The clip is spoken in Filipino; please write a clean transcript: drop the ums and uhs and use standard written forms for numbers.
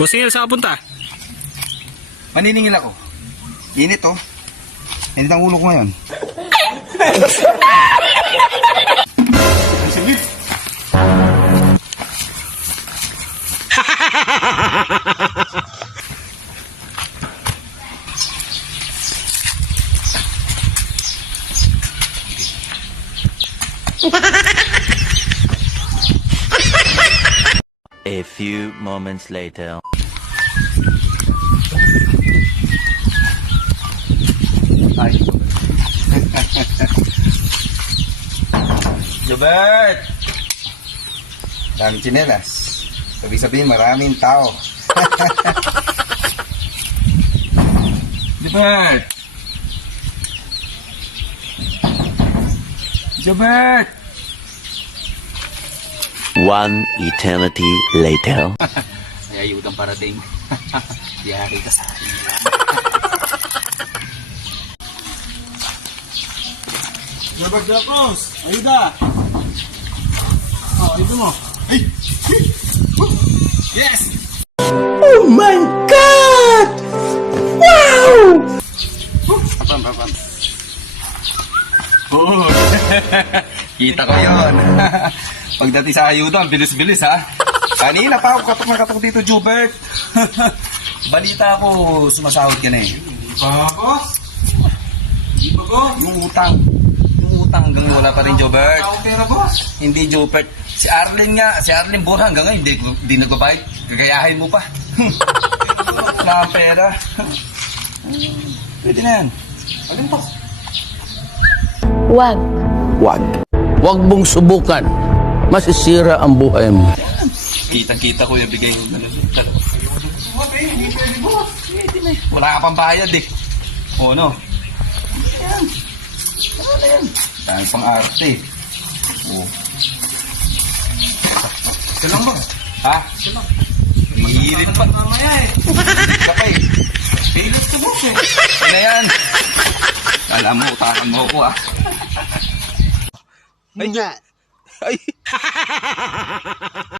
Bossing El, saan ka punta? Maniningil ako. Init oh. Init ang ulo ko ngayon. Sige. A few moments later. Ay. Jobert! Daming tsinelas. Sabi-sabihin, maraming tao. Jobert! Jobert! One eternity later. May ayudang parating. Yari ka sa akin. Robert De La Cruz, ayuda! Oh, ayuda mo. Ay! Yes! Oh my God! Wow! Papam. Oh, kita ko yun. Pagdating sa ayuda, ang bilis-bilis ha. Kanina pa ako katok dito, Jobert. Balita ko, sumasahod ka na eh. Boss? Di ba, boss? Yung utang hanggang wala pa rin, Jobert. Ako pera, boss. Hindi, Jobert. Si Arlene Borja hanggang ngayon, hindi nagbabayad. Gagayahin mo pa. Wala kang pera. Pwede na yan. Alin to? Wag. Huwag mong subukan. Masisira ang buhay mo. Kitang-kita ko yung bigay yung Wag eh, hindi pwede, boss. wala ka pang bayad eh. O no? Ano yan? Dahil pang arte. O. Ito lang, boss. Ha? Hihirin pa. Mamaya eh. Ka pa eh. Payless to, boss eh. Ano yan? Alam mo, utakan mo ako ah. Ay!